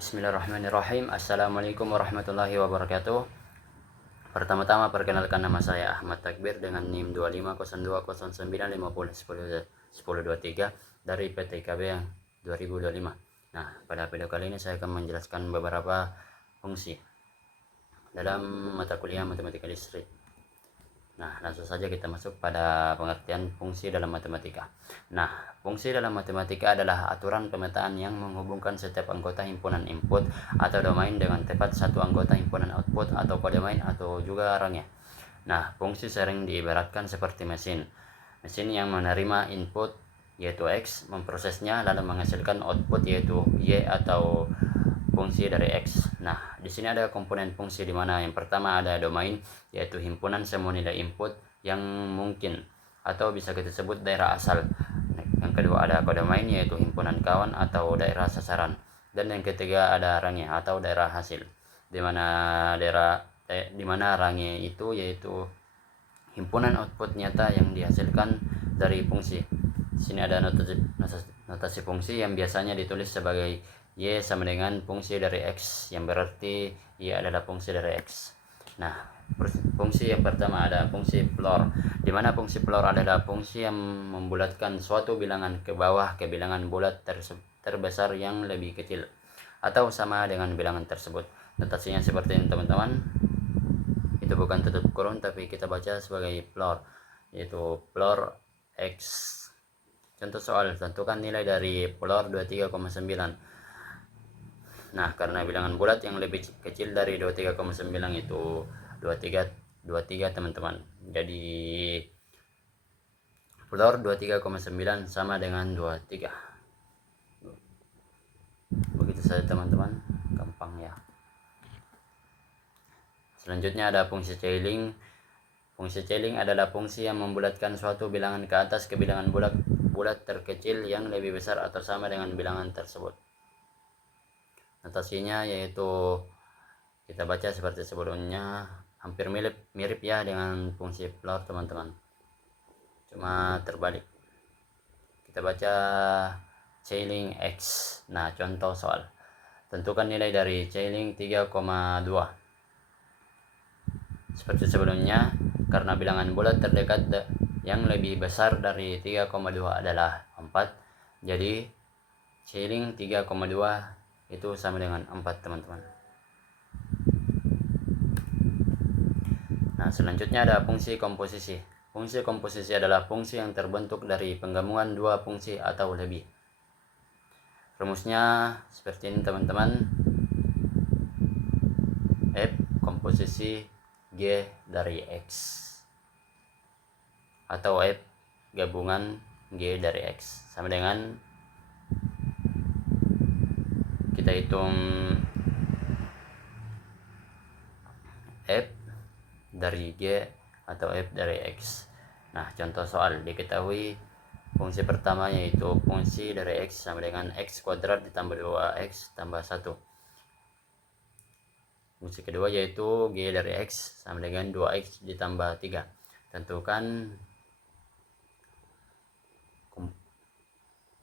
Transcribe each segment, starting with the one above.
Bismillahirrahmanirrahim. Assalamualaikum warahmatullahi wabarakatuh. Pertama-tama perkenalkan, nama saya Ahmad Takbir dengan NIM 250209501023 dari PT IKB yang 2025. Nah, pada video kali ini saya akan menjelaskan beberapa fungsi dalam mata kuliah matematika listrik. Nah, langsung saja kita masuk pada pengertian fungsi dalam matematika. Nah, fungsi dalam matematika adalah aturan pemetaan yang menghubungkan setiap anggota himpunan input atau domain dengan tepat satu anggota himpunan output atau domain atau juga arangnya. Nah, fungsi sering diibaratkan seperti mesin. Mesin yang menerima input yaitu X, memprosesnya lalu menghasilkan output yaitu Y atau fungsi dari X. Nah, di sini ada komponen fungsi di mana yang pertama ada domain yaitu himpunan semua nilai input yang mungkin atau bisa kita sebut daerah asal. Yang kedua ada kodomain yaitu himpunan kawan atau daerah sasaran. Dan yang ketiga ada arangnya atau daerah hasil. Di mana arangnya itu yaitu himpunan output nyata yang dihasilkan dari fungsi. Di sini ada notasi fungsi yang biasanya ditulis sebagai Y sama dengan fungsi dari X, yang berarti Y adalah fungsi dari X. Nah, fungsi yang pertama ada fungsi floor, di mana fungsi floor adalah fungsi yang membulatkan suatu bilangan ke bawah ke bilangan bulat terbesar yang lebih kecil atau sama dengan bilangan tersebut. Notasinya seperti ini teman-teman, itu bukan tutup kurung tapi kita baca sebagai floor, yaitu floor X. Contoh soal, tentukan nilai dari floor 23,9. Nah, karena bilangan bulat yang lebih kecil dari 23,9 itu 23 teman-teman. Jadi floor 23,9 sama dengan 23. Begitu saja teman-teman, gampang ya. Selanjutnya ada fungsi Cailling. Fungsi Cailling adalah fungsi yang membulatkan suatu bilangan ke atas ke bilangan bulat terkecil yang lebih besar atau sama dengan bilangan tersebut. Notasinya yaitu kita baca seperti sebelumnya, hampir mirip ya dengan fungsi floor teman-teman, cuma terbalik. Kita baca Cailling X. Nah, contoh soal, tentukan nilai dari Cailling 3,2. Seperti sebelumnya, karena bilangan bulat terdekat yang lebih besar dari 3,2 adalah 4, jadi Cailling 3,2 itu sama dengan 4 teman-teman. Nah, selanjutnya ada fungsi komposisi. Fungsi komposisi adalah fungsi yang terbentuk dari penggabungan dua fungsi atau lebih. Rumusnya seperti ini teman-teman, F komposisi G dari X atau F gabungan G dari X sama dengan, kita hitung F dari G atau F dari X. Nah, contoh soal, diketahui fungsi pertama yaitu fungsi dari X sama dengan X kuadrat ditambah 2X tambah 1. Fungsi kedua yaitu G dari X sama dengan 2X ditambah 3. Tentukan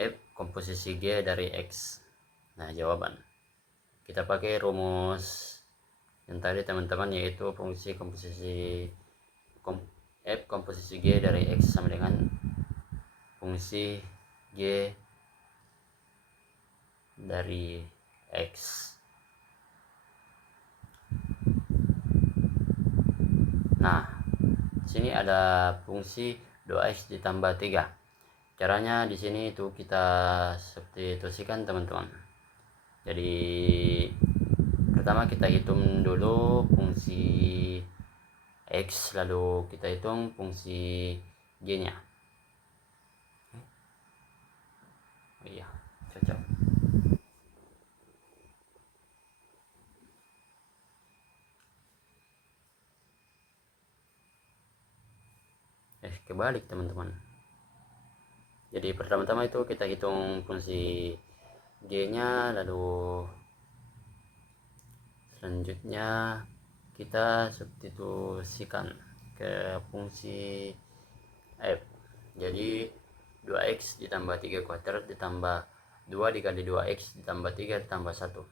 F komposisi G dari X. Nah, jawaban kita pakai rumus yang tadi teman-teman, yaitu fungsi komposisi F komposisi G dari X sama dengan fungsi G dari X. Nah, sini ada fungsi 2X ditambah 3. Caranya di sini itu kita substitusikan teman-teman. Jadi pertama kita hitung dulu fungsi X, lalu kita hitung fungsi G nya. Oh iya, cocok. Kebalik teman-teman. Jadi pertama-tama itu kita hitung fungsi G nya, lalu selanjutnya kita substitusikan ke fungsi F. Jadi 2X ditambah 3 kuadrat ditambah 2 dikali 2X ditambah 3 ditambah 1.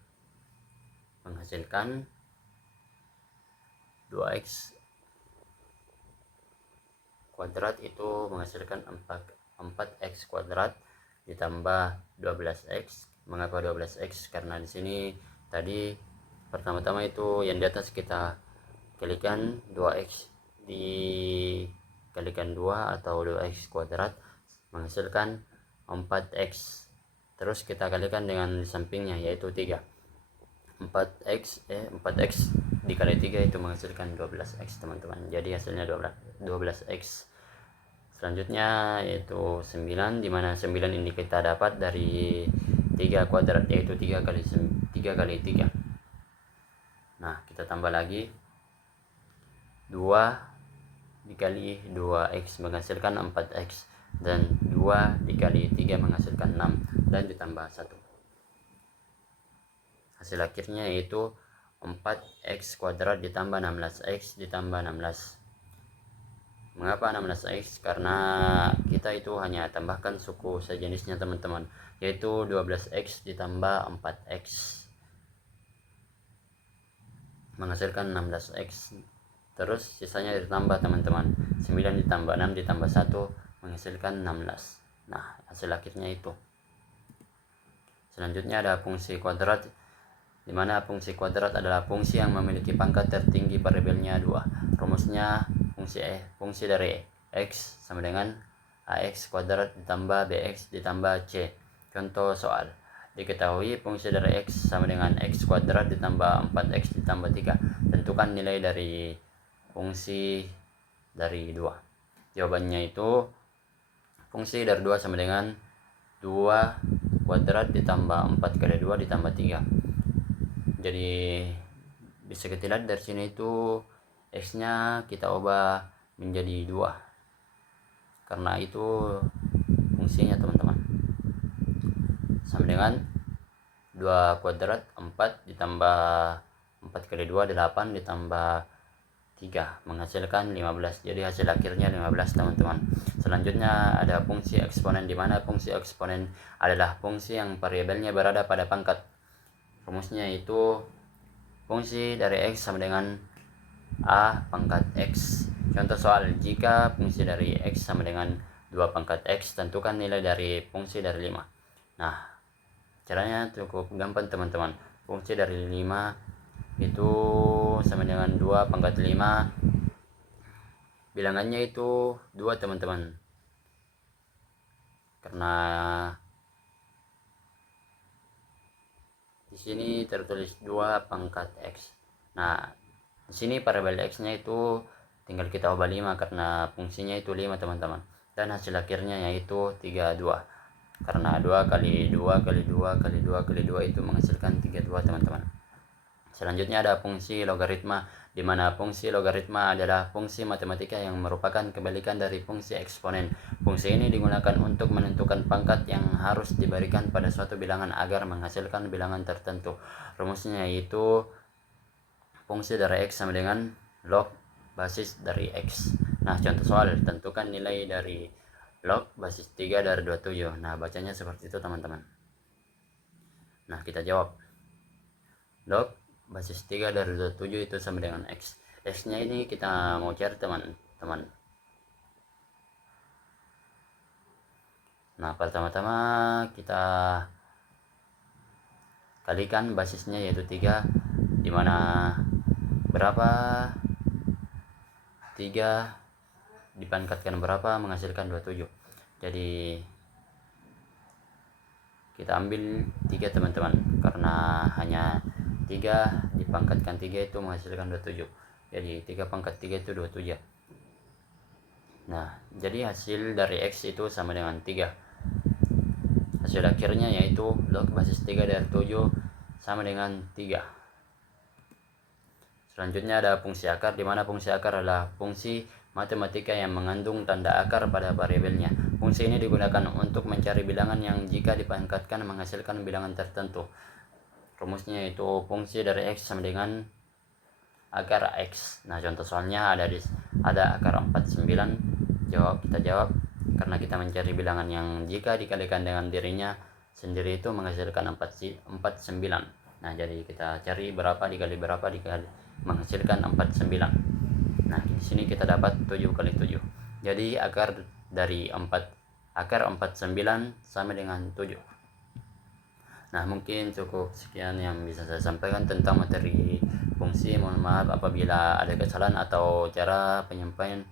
menghasilkan 2x kuadrat itu menghasilkan 4x kuadrat ditambah 12x. Mengapa 12x? Karena di sini tadi pertama-tama itu yang di atas kita kalikan 2x dikalikan 2 atau 2x kuadrat menghasilkan 4x. Terus kita kalikan dengan sampingnya yaitu 3. 4x dikali 3 itu menghasilkan 12x teman-teman. Jadi hasilnya 12x. Selanjutnya yaitu 9, dimana 9 ini kita dapat dari 3 kuadrat yaitu 3 kali 3. Nah kita tambah lagi 2 dikali 2x menghasilkan 4x, dan 2 dikali 3 menghasilkan 6, dan ditambah 1. Hasil akhirnya yaitu 4x kuadrat ditambah 16x ditambah 16. Mengapa 16x? Karena kita itu hanya tambahkan suku sejenisnya teman-teman, yaitu 12x ditambah 4x menghasilkan 16x. Terus sisanya ditambah teman-teman, 9 ditambah 6 ditambah 1 menghasilkan 16. Nah hasil akhirnya itu. Selanjutnya ada fungsi kuadrat, dimana fungsi kuadrat adalah fungsi yang memiliki pangkat tertinggi variabelnya 2. Rumusnya fungsi dari x sama dengan ax kuadrat ditambah bx ditambah c. Contoh soal, diketahui fungsi dari x sama dengan x kuadrat ditambah 4x ditambah 3. Tentukan nilai dari fungsi dari 2. Jawabannya itu fungsi dari 2 sama dengan 2 kuadrat ditambah 4 kali 2 ditambah 3. Jadi bisa kita lihat dari sini itu x-nya kita ubah menjadi 2, karena itu fungsinya teman-teman. Sama dengan 2 kuadrat 4 ditambah 4 kali 2 8 ditambah 3 menghasilkan 15. Jadi hasil akhirnya 15 teman-teman. Selanjutnya ada fungsi eksponen, dimana fungsi eksponen adalah fungsi yang variabelnya berada pada pangkat. Rumusnya itu fungsi dari x sama dengan a pangkat x. Contoh soal, jika fungsi dari x sama dengan 2 pangkat x, tentukan nilai dari fungsi dari 5. Nah caranya cukup gampang teman-teman. Fungsi dari 5 itu sama dengan 2 pangkat 5, bilangannya itu 2 teman-teman, karena di sini tertulis 2 pangkat x. Nah di sini variabel x-nya itu tinggal kita ubah 5 karena fungsinya itu 5 teman-teman, dan hasil akhirnya yaitu 32, karena 2 kali 2 kali 2 kali 2 kali 2 itu menghasilkan 32 teman-teman. Selanjutnya ada fungsi logaritma, di mana fungsi logaritma adalah fungsi matematika yang merupakan kebalikan dari fungsi eksponen. Fungsi ini digunakan untuk menentukan pangkat yang harus diberikan pada suatu bilangan agar menghasilkan bilangan tertentu. Rumusnya yaitu fungsi dari x sama dengan log basis dari x. Nah contoh soal, tentukan nilai dari log basis 3 dari 27. Nah bacanya seperti itu teman-teman. Nah kita jawab, log basis 3 dari 27 itu sama dengan x. X nya ini kita mau cari teman-teman. Nah pertama-tama kita kalikan basisnya yaitu 3, dimana berapa 3 dipangkatkan berapa menghasilkan 27. Jadi kita ambil 3 teman-teman, karena hanya 3 dipangkatkan 3 itu menghasilkan 27. Jadi 3 pangkat 3 itu 27. Nah jadi hasil dari x itu sama dengan 3. Hasil akhirnya yaitu log basis 3 dari 7 sama dengan 3. Selanjutnya ada fungsi akar, di mana fungsi akar adalah fungsi matematika yang mengandung tanda akar pada variabelnya. Fungsi ini digunakan untuk mencari bilangan yang jika dipangkatkan menghasilkan bilangan tertentu. Rumusnya itu fungsi dari x sama dengan akar x. Nah contoh soalnya ada akar 49. Kita jawab karena kita mencari bilangan yang jika dikalikan dengan dirinya sendiri itu menghasilkan 49. Nah, jadi kita cari berapa dikali berapa dikali menghasilkan 49. Nah, di sini kita dapat 7 kali 7. Jadi akar 49 sama dengan 7. Nah, mungkin cukup sekian yang bisa saya sampaikan tentang materi fungsi. Mohon maaf apabila ada kesalahan atau cara penyampaian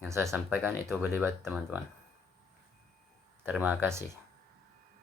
yang saya sampaikan itu berlibat teman-teman. Terima kasih.